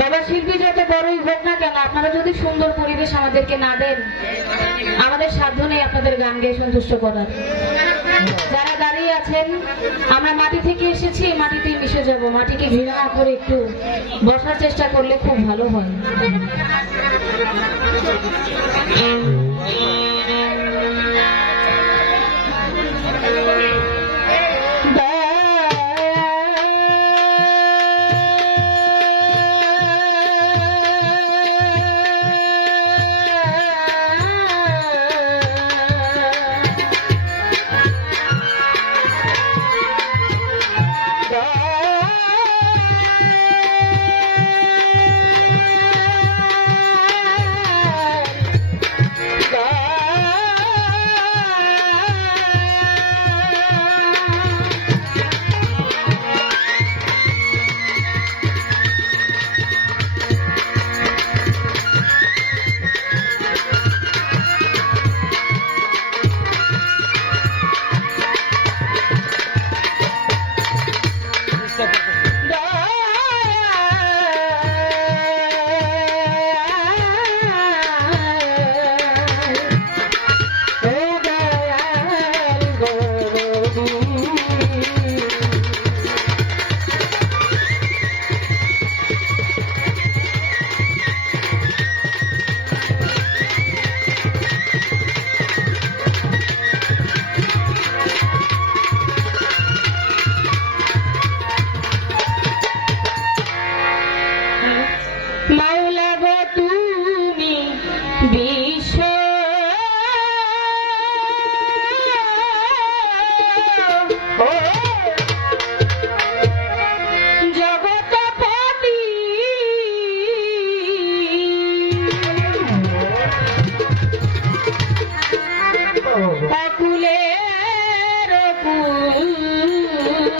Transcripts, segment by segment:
বাবা, শিল্পী যত বড়ই হোক না কেন, আপনারা যদি সুন্দর পরিবেশ আমাদেরকে না দেন, আমাদের সাধ্য নেই আপনাদের গান গেয়ে সন্তুষ্ট করার। আছেন। আমরা মাটি থেকে এসেছি, মাটিতে মিশে যাব। মাটিকে ঘিরা না করে একটু বসার চেষ্টা করলে খুব ভালো হয়।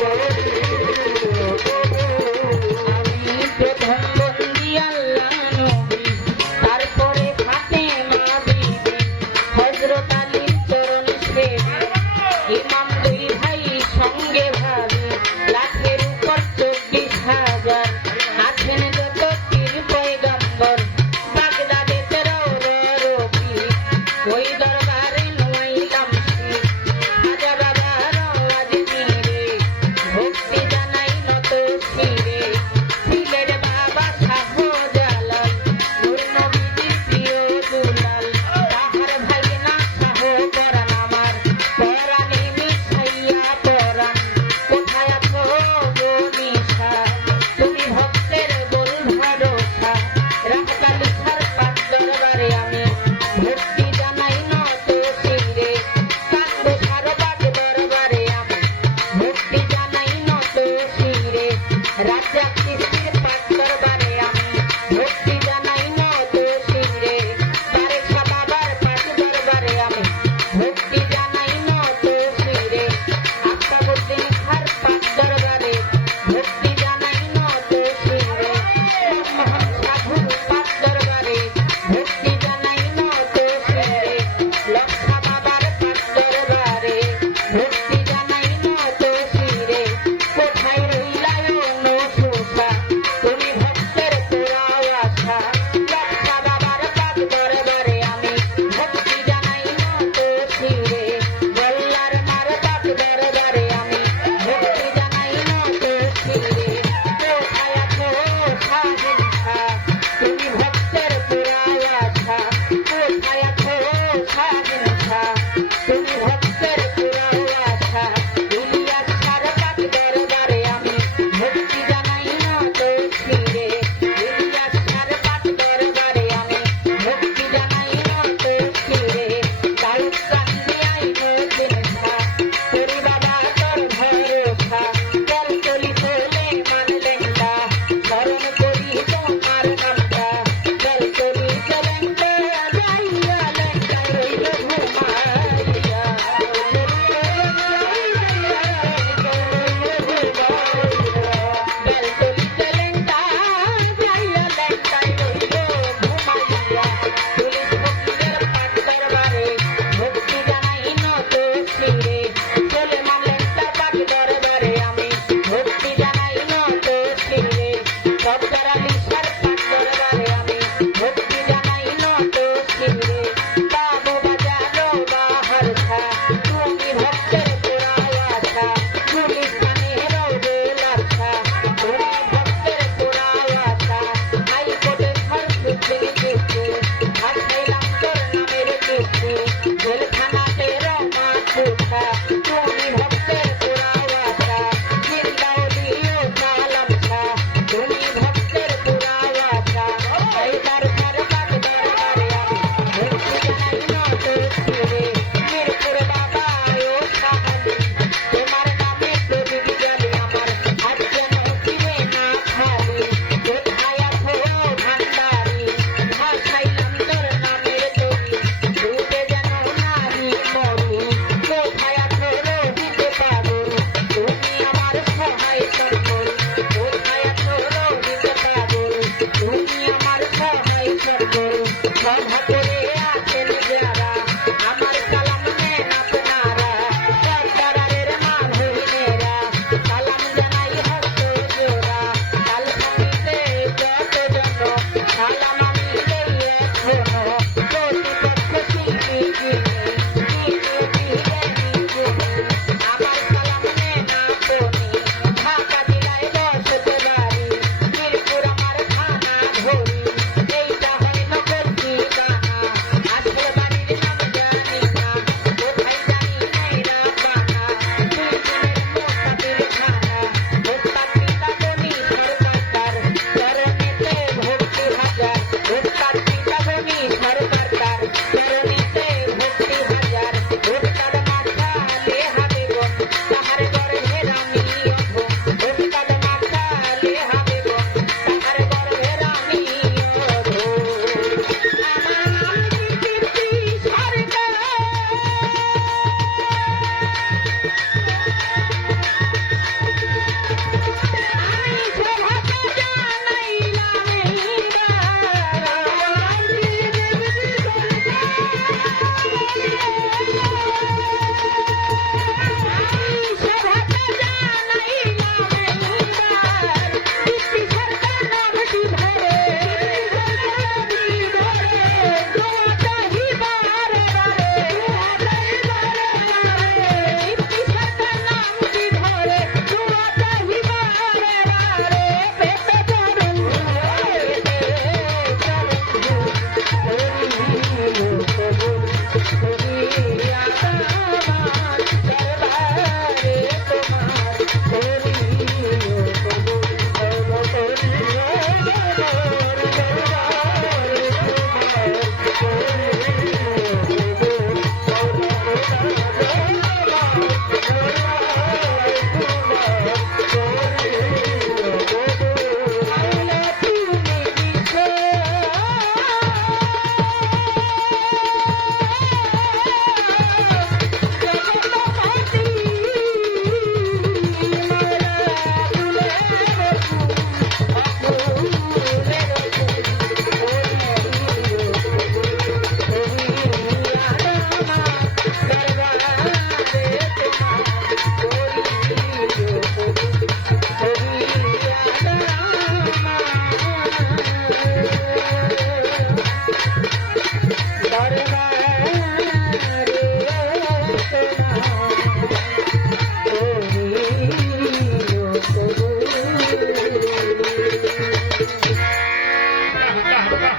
Thank you.